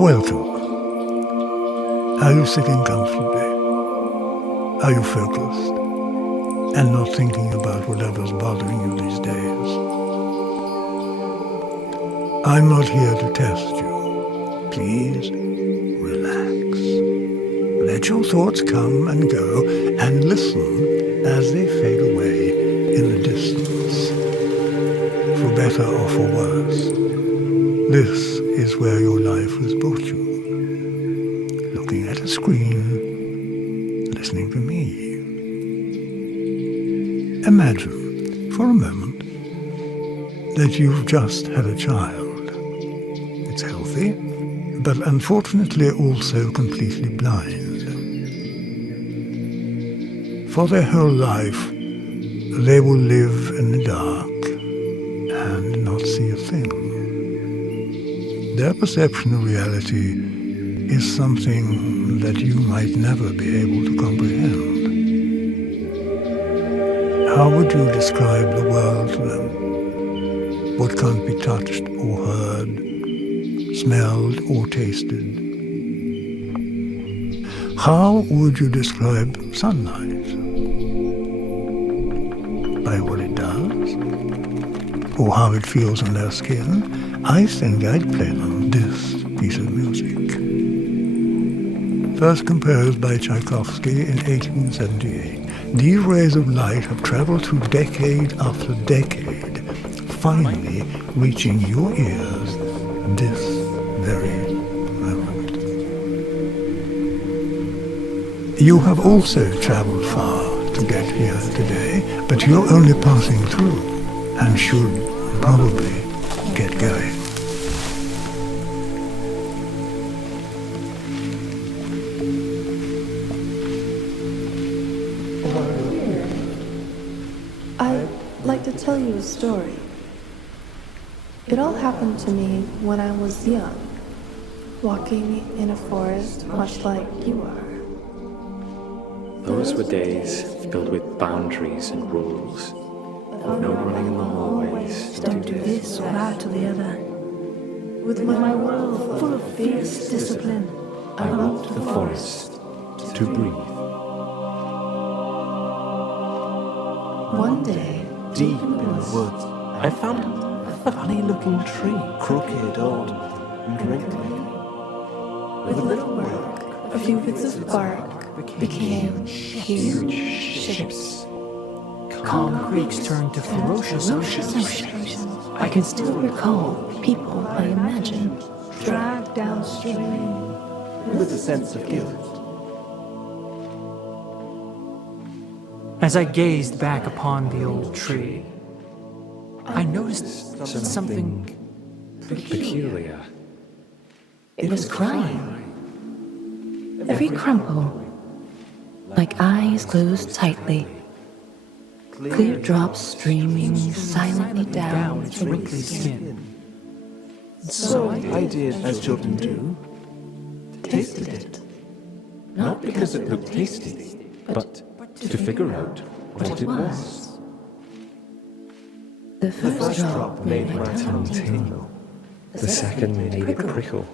Welcome. Are you sitting comfortably? Are you focused and not thinking about whatever's bothering you these days? I'm not here to test you. Please relax. Let your thoughts come and go and listen as they fade away in the distance. For better or for worse, this is where your life has brought you. Looking at a screen, listening to me. Imagine, for a moment, that you've just had a child. It's healthy, but unfortunately also completely blind. For their whole life, they will live in the dark and not see a thing. Their perception of reality is something that you might never be able to comprehend. How would you describe the world to them? What can't be touched or heard, smelled or tasted? How would you describe sunlight? By what it does? Or how it feels on their skin? I think I'd play them this piece of music. First composed by Tchaikovsky in 1878, these rays of light have traveled through decade after decade, finally reaching your ears this very moment. You have also traveled far to get here today, but you're only passing through and should probably get going. I'd like to tell you a story. It all happened to me when I was young, walking in a forest much like you are. Those were days filled with boundaries and rules. No running in the hallways. Don't do this or that or the other. With my world full of fierce discipline, I walked the forest to breathe. One day, Deep in the woods, I found a funny-looking tree, crooked, old, and wrinkly. with a little work, a few bits of bark became huge ships. calm creeks turned to ferocious oceans. I can still recall people I imagined dragged downstream. With a sense of guilt. As I gazed back upon the old tree, I noticed something Peculiar. It was crying. Every crumple, like eyes closed tightly, clear drops streaming silently down its wrinkly skin. So I did as children do, tasted it. Not because it looked tasty, but to figure out what it was. The first drop made my tongue Tingle. The second made it prickle.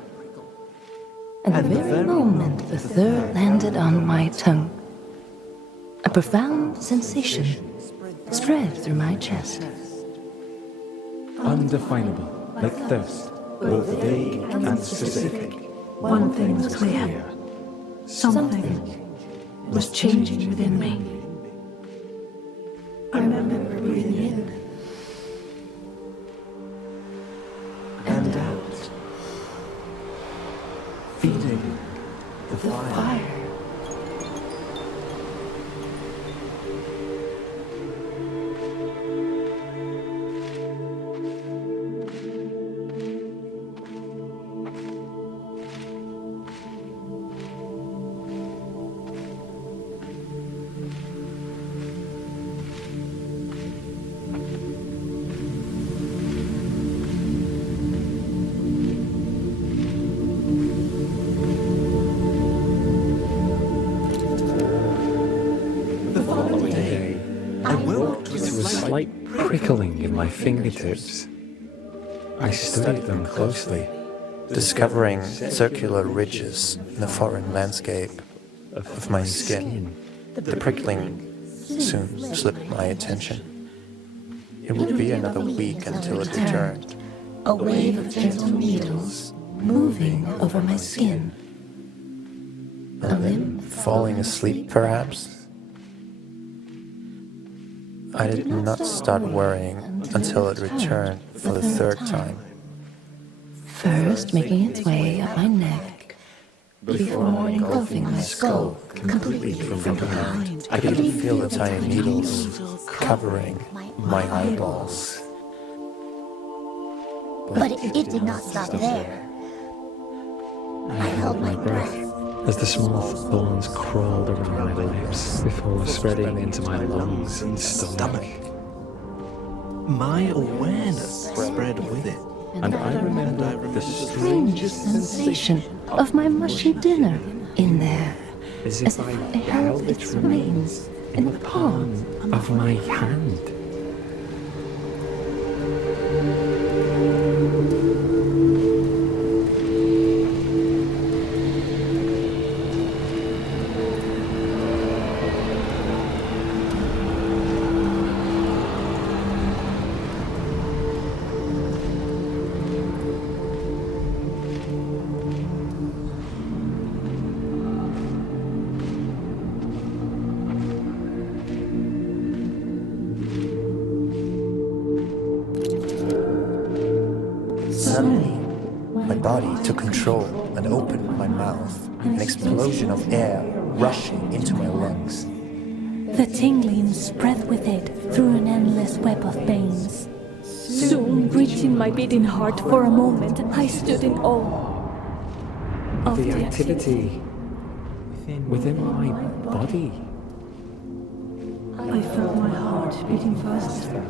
and the very moment the third landed on my tongue, a profound sensation spread through my chest. Undefinable, like thirst, both vague and specific. One thing was clear. Something was changing within me. I remember breathing in And out. Feeding the fire. fire. Prickling in my fingertips. I studied them closely, discovering circular ridges in the foreign landscape of my skin. The prickling soon slipped my attention. It would be another week until it returned. A wave of gentle needles moving over my skin. And then falling asleep, perhaps? I did not start worrying until it returned for the third time. First making its way up my neck, before engulfing my skull completely from behind. I could feel the tiny needles covering my eyeballs. But it did not stop there. I held my breath. As the small thorns crawled around my lips before spreading into my lungs and stomach. My awareness spread with it. And I remember the Strangest sensation of my mushy dinner in there, as as if if I I held its remains in the palm of my hand. Suddenly, my body took control and opened my mouth, an explosion of air rushing into my lungs. The tingling spread with it through an endless web of veins. Soon, reaching my beating heart for a moment, I stood in awe of The activity within my body. I felt my heart beating faster.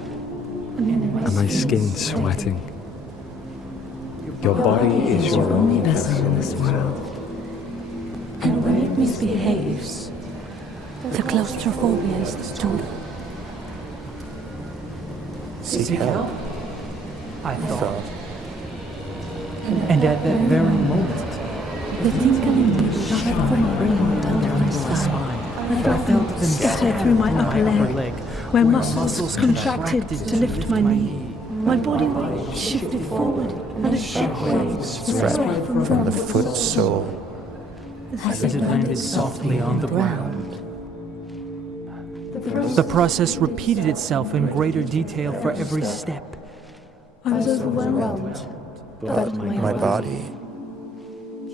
And my skin sweating. Your body is your only own vessel in this world. And when it misbehaves, the claustrophobia is total. Seek help, I I thought. thought. And at that very moment, The tinkling shot from brain under my spine. I felt them scatter through my upper leg, where muscles contracted to lift my knee. My body weight shifted forward, and a shockwave Spread from the foot sole. as it landed softly on the ground. The process repeated itself in greater detail for every step. I was overwhelmed. But my body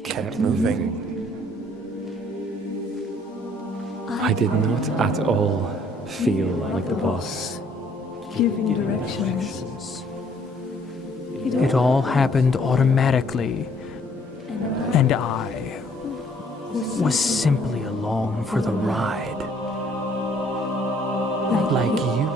kept moving. I did not at all feel like the boss. Giving directions. It all happened automatically, and I was simply along for the ride. Like you.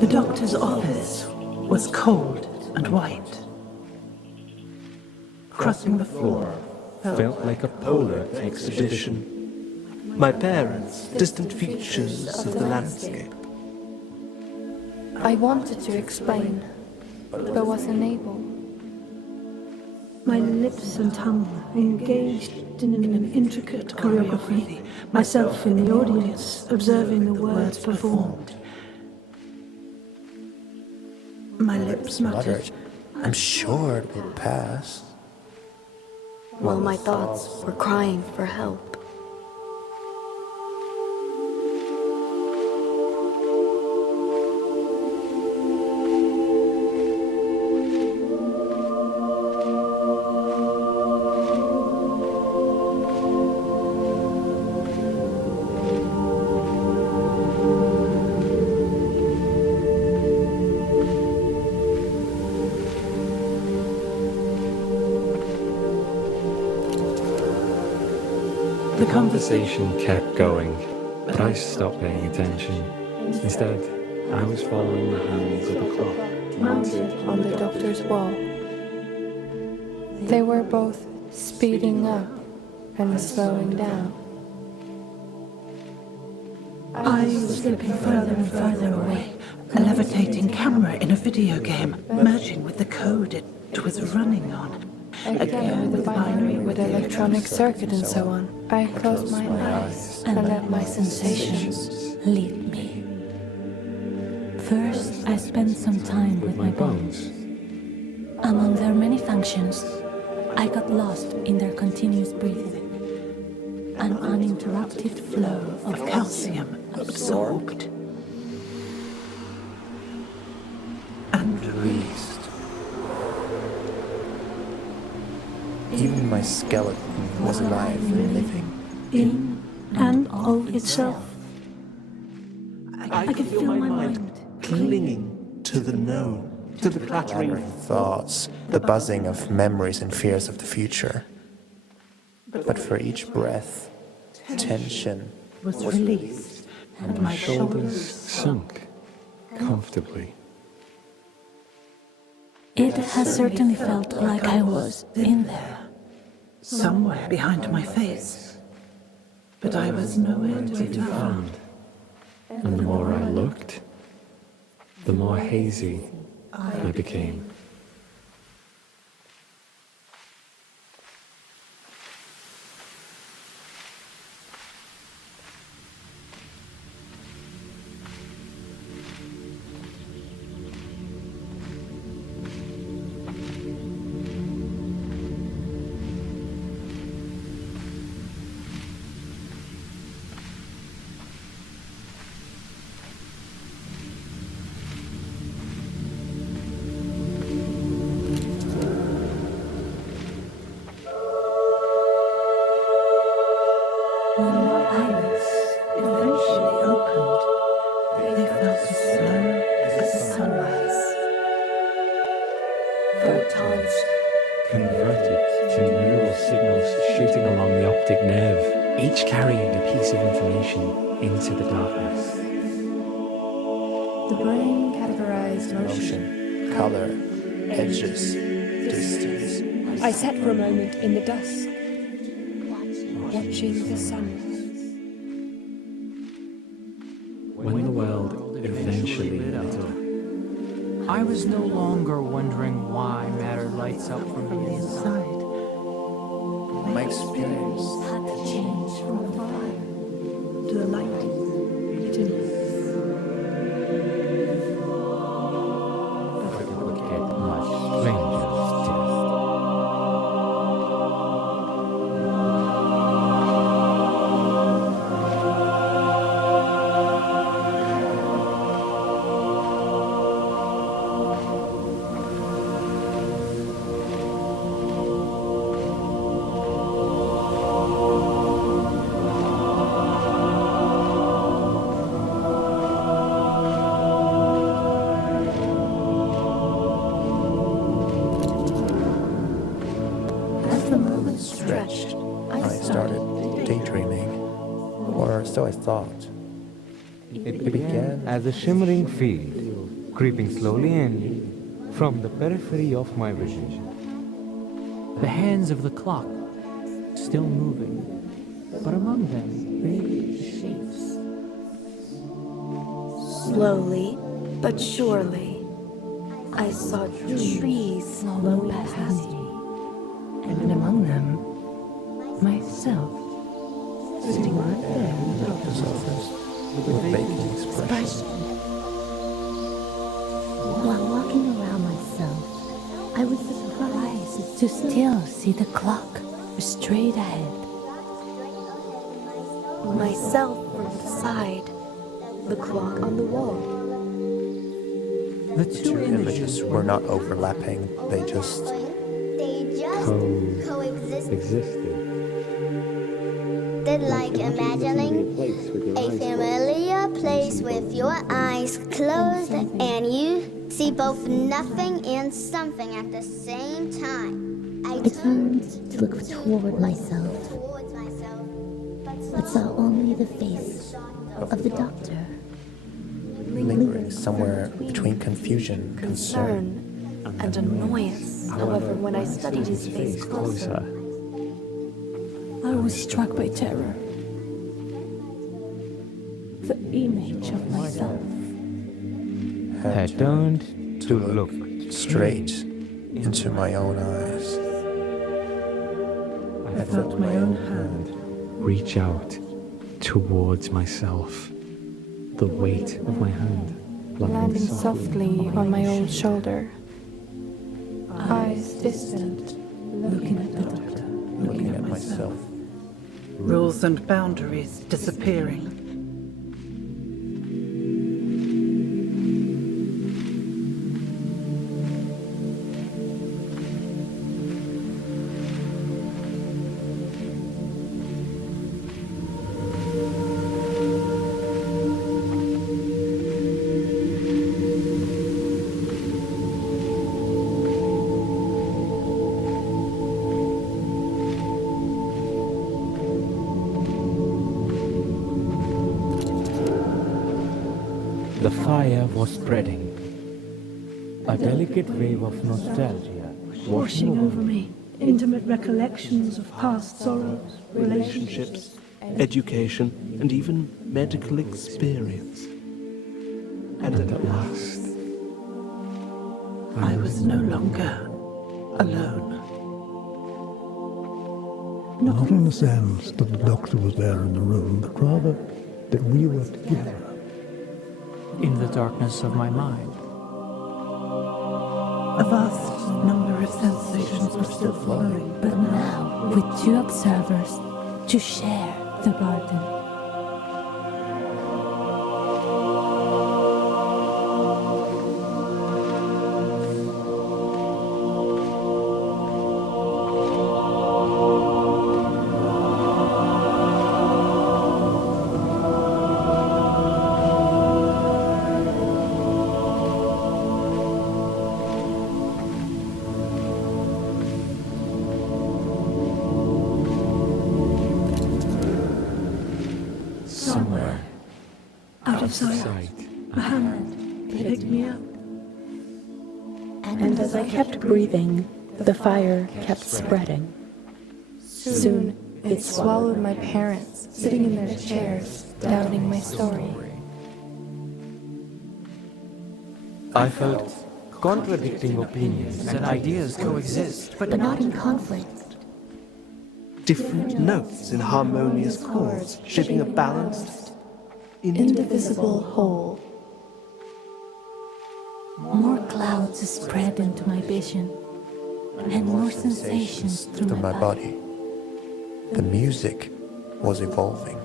The doctor's office was cold and white. Crossing the floor Felt like a polar expedition. my parents, distant features of the landscape. I wanted to explain, but was unable. My lips and tongue engaged in an intricate choreography, myself in the audience, observing the words performed. My lips muttered, I'm sure it will pass. While my thoughts were crying for help. The conversation kept going, but I stopped paying attention. Instead, I was following the hands of the clock mounted on the doctor's wall. They were both speeding up and slowing down. I was slipping further and further away, a levitating camera in a video game, merging with the code it was running on. Again with the binary, with electronic circuit and so on. I closed my eyes and let my sensations Lead me. First, I spent some time with my bones. Among their many functions, I got lost in their continuous breathing, an uninterrupted flow Of calcium absorbed and released. Even my skeleton was alive and living. in and of itself. I could feel my mind clinging to the known, to the clattering Thoughts, the buzzing of memories and fears of the future. But for each breath, tension was released, and my shoulders sunk comfortably. It has certainly felt like I was in there. somewhere behind my face. But I was nowhere to be found. And the more I looked, the more hazy I became. When my eyelids eventually opened, they felt as slow as sunrise. photons Converted to neural signals shooting along the optic nerve, each carrying a piece of information into the darkness. The brain categorized motion, color, edges, distance. I sat for a moment in the dusk, watching the sunrise. When the world eventually lit up, I was no longer wondering why matter lights up from the inside. Inside, My experience Had to change from fire. to the light, bitterness. but it would get much stranger still. As the moment stretched, I started daydreaming, or so I thought. It began as a shimmering field, creeping slowly in from the periphery of my vision. The hands of the clock still moving, but among them, vague shapes. slowly but surely, I saw trees Slowly past me, and among them, myself, sitting right there in the doctor's office. With vacant expression. While walking around myself, I was surprised To still see the clock straight ahead. myself from the side, the clock on the wall. The Two images were not overlapping, they just Existed. Did like imagining a familiar place with your eyes closed and you see both nothing and something at the same time. I I turned to look toward myself. towards myself. but saw only the face of the doctor. lingering somewhere between confusion, concern, and annoyance. However, when I studied his face closer, I was struck by terror. The image of myself had turned to look straight into my own eyes. I felt my own hand reach out towards myself. The weight of my hand landing softly on my own shoulder. Eyes distant, looking at the doctor, looking at myself. rules and boundaries disappearing. The fire was spreading. A delicate wave of nostalgia Washing over me, intimate recollections of past sorrows, relationships, education, and even medical experience. And at last, I was no longer alone. Not in the sense that the doctor was there in the room, but rather that we were together. In the darkness of my mind, A vast number of sensations were still flowing, but now with two observers to share the burden. somewhere out of sight. sight, A hand picked me up. And as I kept breathing, the fire kept spreading. Soon it swallowed my parents, sitting in their chairs, doubting my story. I felt contradicting opinions and ideas coexist, But not in conflict. Different notes in harmonious chords, shaping a balanced, Indivisible whole. More clouds spread into my vision, and more sensations through my body. The music was evolving.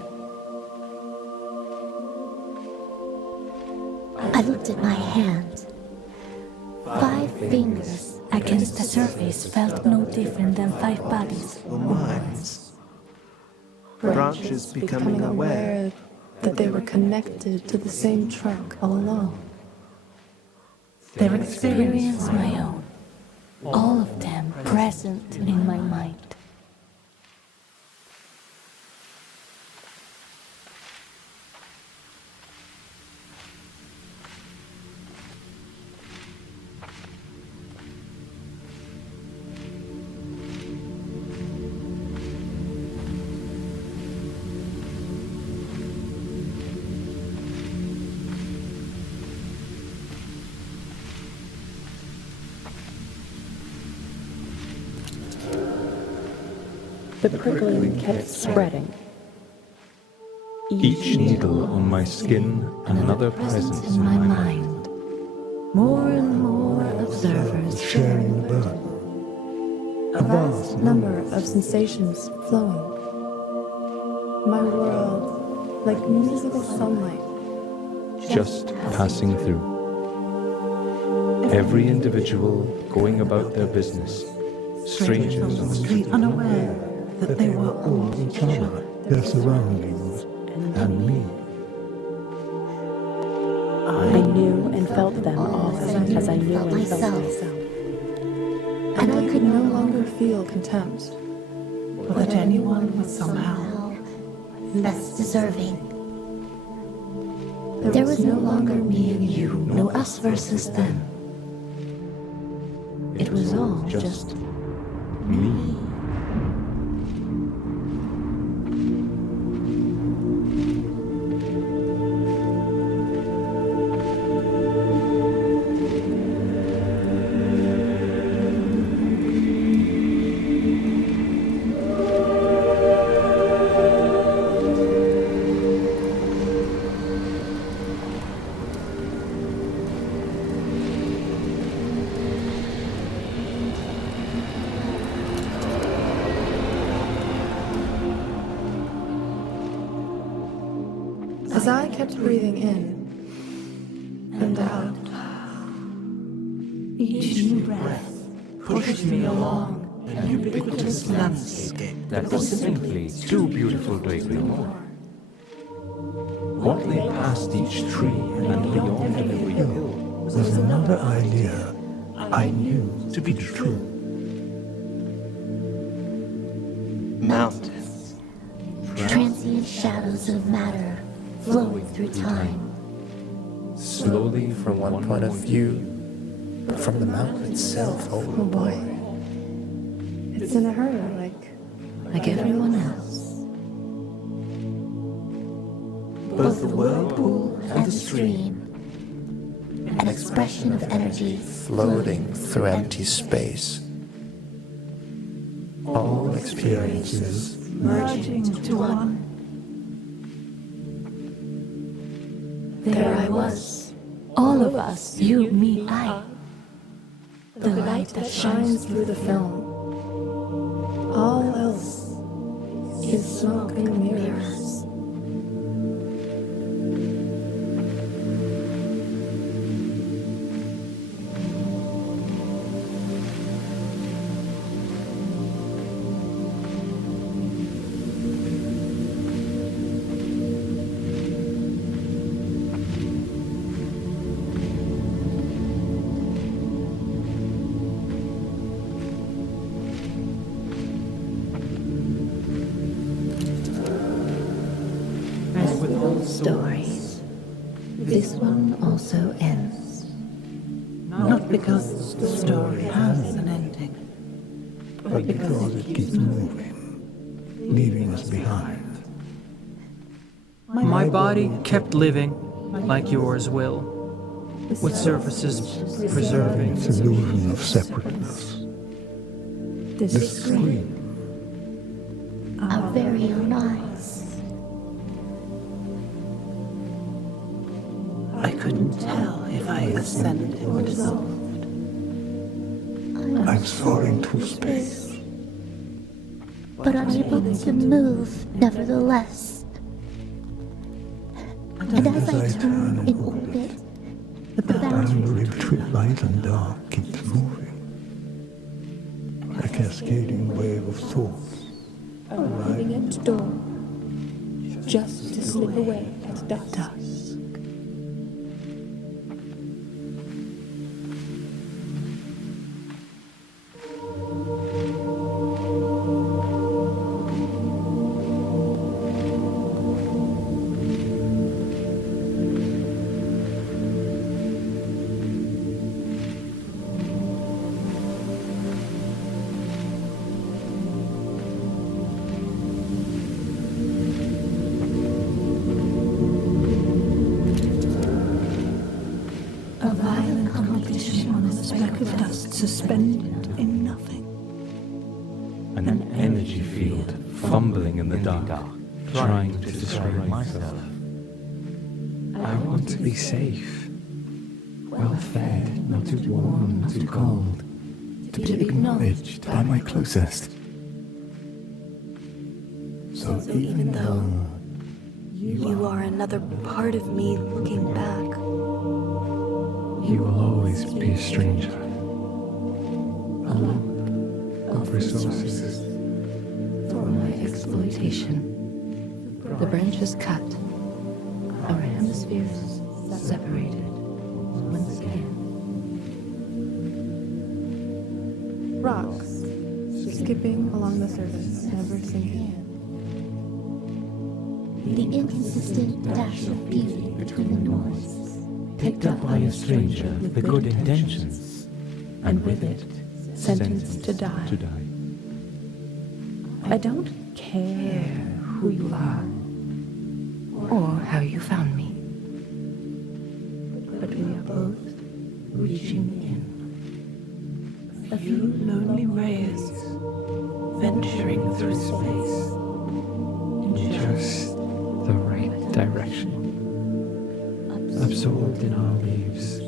I looked at my hand. 5 fingers against the surface felt no different than 5 bodies. or minds. Branches becoming aware that they were connected to the same trunk all along. Their experience my own, all of them present in my mind. The prickling kept spreading. each needle on my skin, another presence in my mind. More and more observers Sharing the burden. A vast number of sensations flowing. My world, like musical sunlight, just passing through. Every individual going about their business, strangers on the street, unaware that they were all each other. Their surroundings, and me. I knew and felt them all as I knew and felt myself. and I could no longer feel contempt. Or that anyone would somehow less deserving. There was no longer me and you, no us versus them. It was all just me. As I kept breathing in and out, Each new breath pushed me along an ubiquitous landscape that was simply too beautiful to ignore. What lay past each tree and beyond every hill was another idea I knew to be true. Mountains, transient shadows of matter flowing through time. Slowly from one point of view, but from the mountain itself, oh boy, it's in a hurry like everyone else. Both the whirlpool and the stream, an expression of energy floating through empty space. All experiences merging into one. There I was, all of us, you, me, I. The light that shines through the film. All else is smoke and mirrors. stories. This one also ends. Not because the story has an ending, but because it keeps moving, leaving us behind. My body kept living like yours will, with surfaces preserving Its illusion of separateness. This scream. Our very own eyes. I couldn't tell if I ascended or dissolved. I'm soaring through space, but unable to move, nevertheless. And as I turn in orbit, the boundary between light and dark keeps moving. A cascading wave of thoughts, arriving at dawn, just to slip away at dusk. Suspended in nothing. An energy field fumbling in the dark, trying to describe myself. I want to be safe, well fed, not too warm, not too cold. To be acknowledged by my closest. So even though you are another part of me looking back, you will always be a stranger. A lump of resources for my exploitation. The branches cut, our hemispheres separated once again. Rocks skipping along the surface, never sinking. the inconsistent dash of beauty between the noise. Picked up by a stranger with good intentions, and with it, sentenced to die. I don't care who you are, or how you found me, but we are both reaching in. A few lonely rays venturing through space. Just the right direction. Absorbed in our leaves.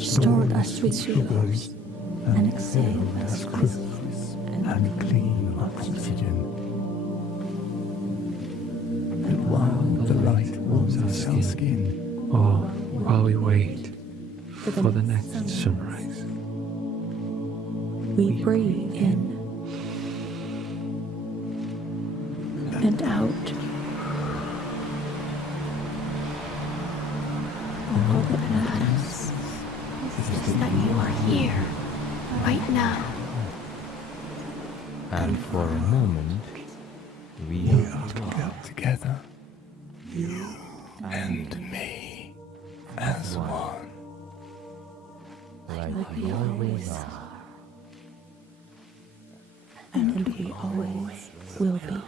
Stored as sweet sugars, and exhaled as crisp and clean oxygen. And while the light warms our skin, or while we wait for the next sunrise, we breathe in and out. All that matters is that you are here, right now. And for a moment, we are together, you and me, as one. like we always are. And we always will be.